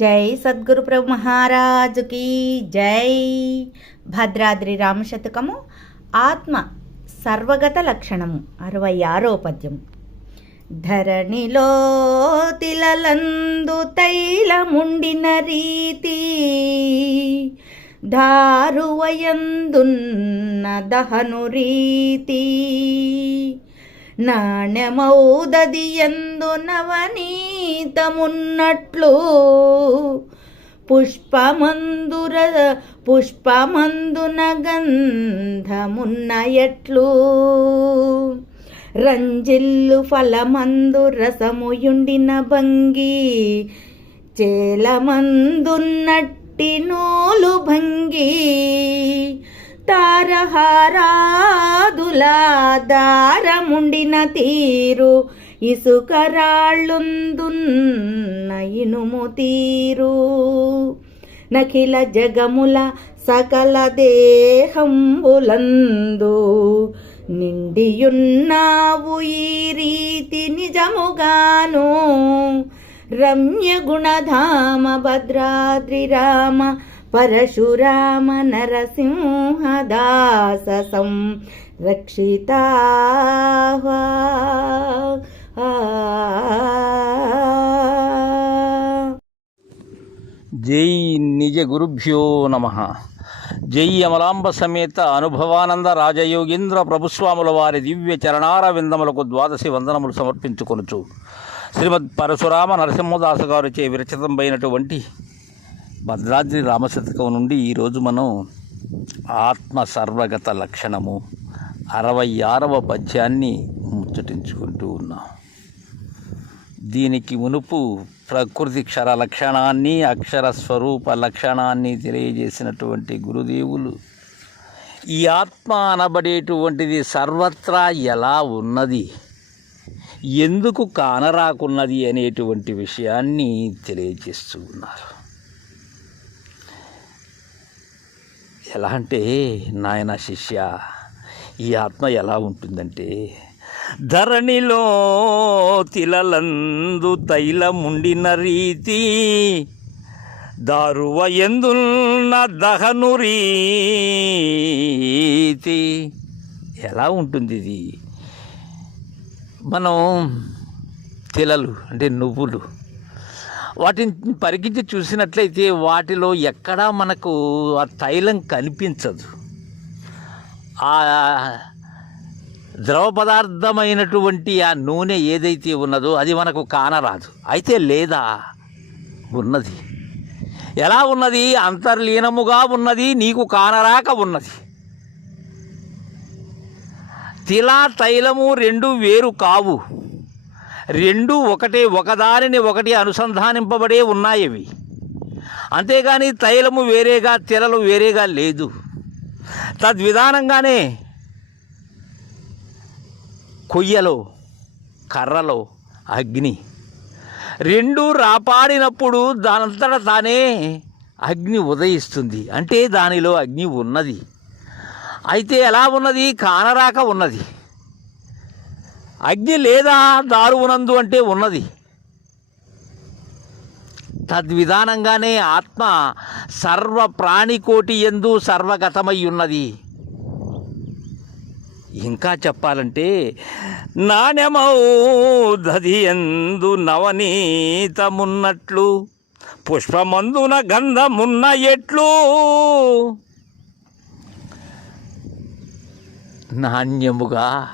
జై సద్గురు ప్రభు మహారాజుకి జై. భద్రాద్రి రామశతకము ఆత్మ సర్వగత లక్షణము అరవై ఆరో పద్యం ధరణిలో తిలలందు తైలముండిన రీతి దారువయందున్న దహను రీతి. నాణ్యమౌదది ఎందు నవనీతమున్నట్లు పుష్పమందుర పుష్పమందున గంధమున్న ఎట్లు రంజిల్లు ఫలమందు రసముయుండిన భంగి చేలమందున్నట్టి నూలు భంగి. కన్నుల దారముండిన తీరు ఇసుకరాళ్ళుందున్న ఇనుము తీరు. నఖిల జగముల సకల దేహంబులందు నిండియున్నావు ఈ రీతి నిజముగాను. రమ్య గుణధామ భద్రాద్రి రామ పరశురామ నరసింహదాస సంరక్షితా జై నిజ గురుభ్యో నమ జై అమలాంబ సమేత అనుభవానంద రాజయోగేంద్ర ప్రభుస్వాముల వారి దివ్య చరణార విందములకు ద్వాదశి వందనములు సమర్పించుకొనుచు। శ్రీమద్ పరశురామ నరసింహదాసు గారిచే విరచితమైనటువంటి భద్రాద్రి రామశతకం నుండి ఈరోజు మనం ఆత్మ సర్వగత లక్షణము అరవై ఆరవ పద్యాన్ని ముచ్చటించుకుంటూ ఉన్నాం. దీనికి మునుపు ప్రకృతి క్షర లక్షణాన్ని అక్షర స్వరూప లక్షణాన్ని తెలియజేసినటువంటి గురుదేవులు ఈ ఆత్మ అనబడేటువంటిది సర్వత్రా ఎలా ఉన్నది ఎందుకు కానరాకున్నది అనేటువంటి విషయాన్ని తెలియజేస్తూ ఉన్నారు. ఎలా అంటే నాయన శిష్య ఈ ఆత్మ ఎలా ఉంటుందంటే ధరణిలో తిలలందు తైలముండిన రీతి దారువ ఎందున్న దహను రీతి. ఎలా ఉంటుంది ఇది? మనం తిలలు అంటే నువ్వులు వాటిని పరిగించి చూసినట్లయితే వాటిలో ఎక్కడా మనకు ఆ తైలం కనిపించదు. ఆ ద్రవ పదార్థమైనటువంటి ఆ నూనె ఏదైతే ఉన్నదో అది మనకు కానరాదు. అయితే లేదా? ఉన్నది. ఎలా ఉన్నది? అంతర్లీనముగా ఉన్నది నీకు కానరాక ఉన్నది. తిలా తైలము రెండు వేరు కావు. రెండు ఒకటే ఒకదానిని ఒకటి అనుసంధానింపబడే ఉన్నాయి అవి అంతేగాని తైలము వేరేగా తిలలు వేరేగా లేదు. తద్విధానంగానే కొయ్యలో కర్రలో అగ్ని. రెండు రాపాడినప్పుడు దానంతట తానే అగ్ని ఉదయిస్తుంది. అంటే దానిలో అగ్ని ఉన్నది. అయితే ఎలా ఉన్నది? కానరాక ఉన్నది. అగ్ని లేదా దారువునందు అంటే ఉన్నది. తద్విధానంగానే ఆత్మ సర్వ ప్రాణికోటి ఎందు సర్వగతమై ఉన్నది ఇంకా చెప్పాలంటే నాణ్యమౌదది ఎందు నవనీతమున్నట్లు పుష్పమందున గంధమున్న ఎట్లు? నాణ్యముగా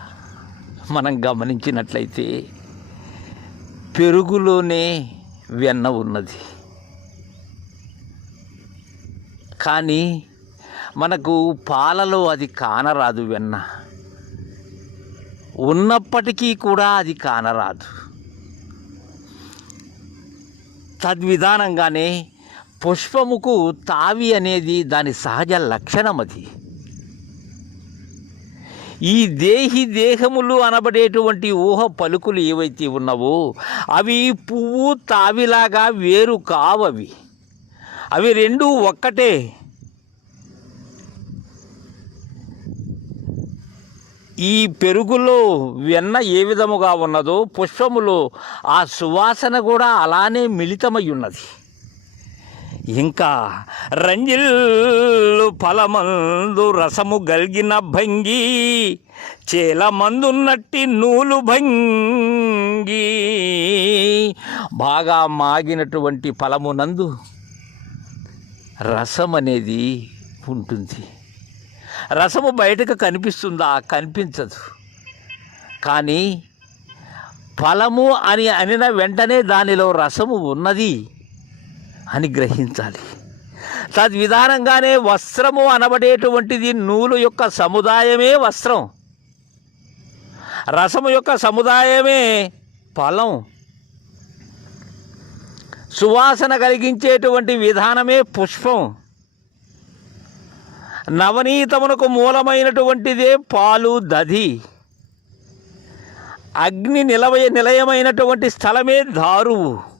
మనం గమనించినట్లయితే పెరుగులోనే వెన్న ఉన్నది. కానీ మనకు పాలలో అది కానరాదు వెన్న. ఉన్నప్పటికీ కూడా అది కానరాదు. తద్విధానంగానే పుష్పముకు తావి అనేది దాని సహజ లక్షణం అది ఈ దేహి దేహములు అనబడేటువంటి ఊహ పలుకులు ఏవైతే ఉన్నావో అవి పువ్వు తావిలాగా వేరు కావవి. అవి రెండు ఒక్కటే. ఈ పెరుగులో వెన్న ఏ విధముగా ఉన్నదో పుష్పములో ఆ సువాసన కూడా అలానే మిళితమై ఉన్నది. ఇంకా రంజిల్లు ఫలమందు రసము గల్గిన భంగి చేల మందున్నట్టి నూలు భంగి. బాగా మాగినటువంటి ఫలమునందు రసం అనేది ఉంటుంది. రసము బయటకు కనిపిస్తుందా? కనిపించదు. కానీ ఫలము అని అనిన వెంటనే దానిలో రసము ఉన్నది. అని గ్రహించాలి. తద్విధానంగానే వస్త్రము అనబడేటువంటిది నూలు యొక్క సముదాయమే వస్త్రం. రసము యొక్క సముదాయమే ఫలం. సువాసన కలిగించేటువంటి విధానమే పుష్పం. నవనీతమునకు మూలమైనటువంటిదే పాలు దధి. అగ్ని నిలవయ నిలయమైనటువంటి స్థలమే దారువు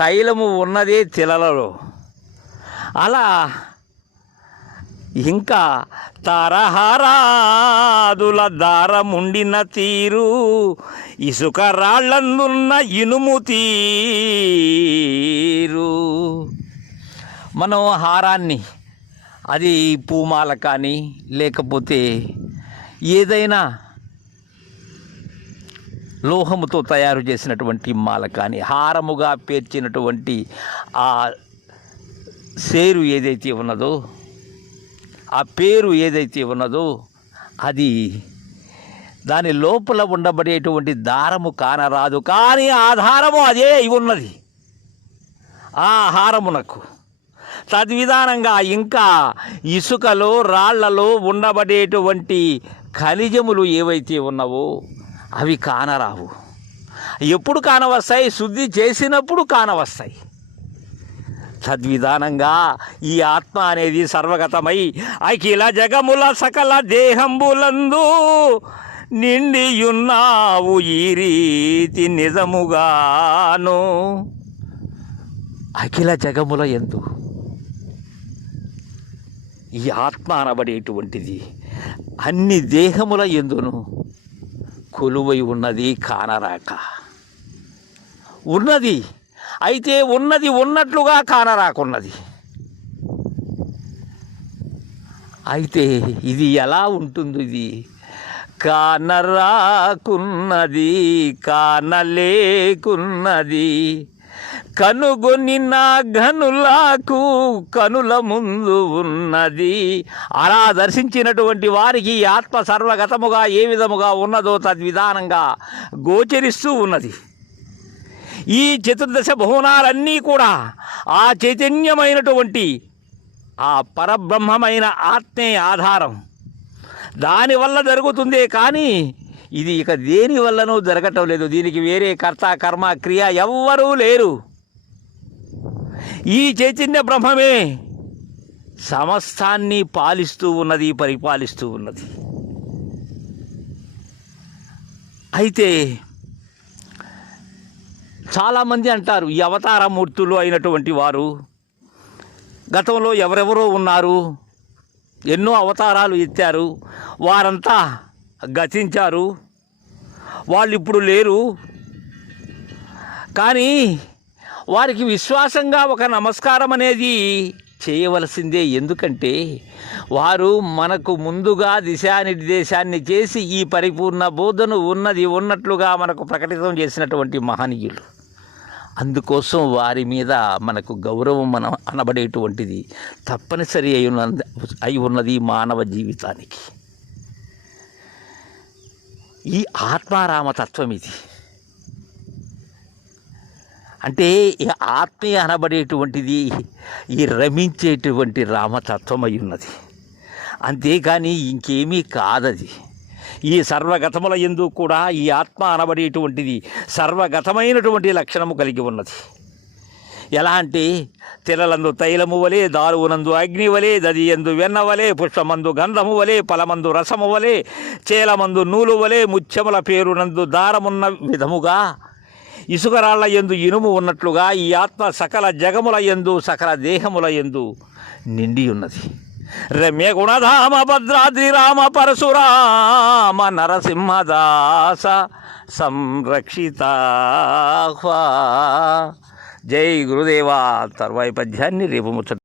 తైలము ఉన్నదే తిలలలో. అలా ఇంకా తారహారాదుల దారముండిన తీరు ఇసుక రాళ్ళందున్న ఇనుము తీరు. మనం హారాన్ని అది పూమాల కానీ లేకపోతే ఏదైనా లోహముతో తయారు చేసినటువంటి మాల కానీ హారముగా పేర్చినటువంటి ఆ సేరు ఏదైతే ఉన్నదో ఆ పేరు ఏదైతే ఉన్నదో అది దాని లోపల ఉండబడేటువంటి దారము కానరాదు కానీ ఆధారము అదే అయి ఉన్నది. ఆ హారమునకు తద్విధానంగా ఇంకా ఇసుకలో రాళ్ళలో ఉండబడేటువంటి ఖనిజములు ఏవైతే ఉన్నవో అవి కానరావు. ఎప్పుడు కానవస్తాయి? శుద్ధి చేసినప్పుడు కానవస్తాయి. తద్విధానంగా ఈ ఆత్మ అనేది సర్వగతమై అఖిల జగముల సకల దేహంబులందు నిండియున్నావు ఈ రీతి నిజముగాను. అఖిల జగముల ఎందు ఈ ఆత్మ అనబడేటువంటిది అన్ని దేహముల ఎందును? కొలువై ఉన్నది కానరాక. ఉన్నది. అయితే ఉన్నది ఉన్నట్లుగా కానరాకున్నది. అయితే ఇది ఎలా ఉంటుంది ఇది? కానరాకున్నది కానలేకున్నది. కనుగొని నా ఘనులకు కనుల ముందు ఉన్నది. అలా దర్శించినటువంటి వారికి ఆత్మ సర్వగతముగా ఏ విధముగా ఉన్నదో తద్విధానంగా గోచరిస్తూ ఉన్నది. ఈ చతుర్దశ భువనాలన్నీ కూడా ఆ చైతన్యమైనటువంటి ఆ పరబ్రహ్మమైన ఆత్మే ఆధారం. దానివల్ల జరుగుతుందే కానీ ఇది ఇక దేని వల్లనూ జరగటం లేదు. దీనికి వేరే కర్త కర్మ క్రియ ఎవ్వరూ లేరు. ఈ చైతన్య బ్రహ్మమే సమస్తాన్ని పాలిస్తూ ఉన్నది పరిపాలిస్తూ ఉన్నది. అయితే చాలామంది అంటారు ఈ అవతార మూర్తులు అయినటువంటి వారు గతంలో ఎవరెవరో ఉన్నారు ఎన్నో అవతారాలు ఎత్తారు వారంతా గతించారు వాళ్ళు ఇప్పుడు లేరు. కానీ వారికి విశ్వాసంగా ఒక నమస్కారం అనేది చేయవలసిందే. ఎందుకంటే వారు మనకు ముందుగా దిశానిర్దేశాన్ని చేసి ఈ పరిపూర్ణ బోధను ఉన్నది ఉన్నట్లుగా మనకు ప్రకటితం చేసినటువంటి మహనీయులు. అందుకోసం వారి మీద మనకు గౌరవం మనం అనబడేటువంటిది తప్పనిసరి అయి ఉన్న అయి ఉన్నది మానవ జీవితానికి. ఈ ఆత్మారామతత్వం ఇది. అంటే ఈ ఆత్మీయ అనబడేటువంటిది ఈ రమించేటువంటి రామతత్వం అయి ఉన్నది. అంతేకాని ఇంకేమీ కాదది. ఈ సర్వగతముల ఎందు కూడా ఈ ఆత్మ అనబడేటువంటిది సర్వగతమైనటువంటి లక్షణము కలిగి ఉన్నది. ఎలా అంటే తెలలందు తైలము వలె దారువునందు అగ్ని వలె దది ఎందు వెన్న వలె పుష్పమందు గంధము వలె ఫలమందు రసము వలె చేలమందు నూలు వలె ముత్యముల పేరునందు దారమున్న విధముగా ఇసుకరాళ్ళ ఎందు ఇనుము ఉన్నట్లుగా ఈ ఆత్మ సకల జగముల ఎందు సకల దేహముల ఎందు నిండి ఉన్నది. రమ్య గుణధామ భద్రాద్రి రామ పరశురామ నరసింహదాస సంరక్షిత జై గురుదేవా తర్వాయి పద్యాన్ని రేపు ముచ్చట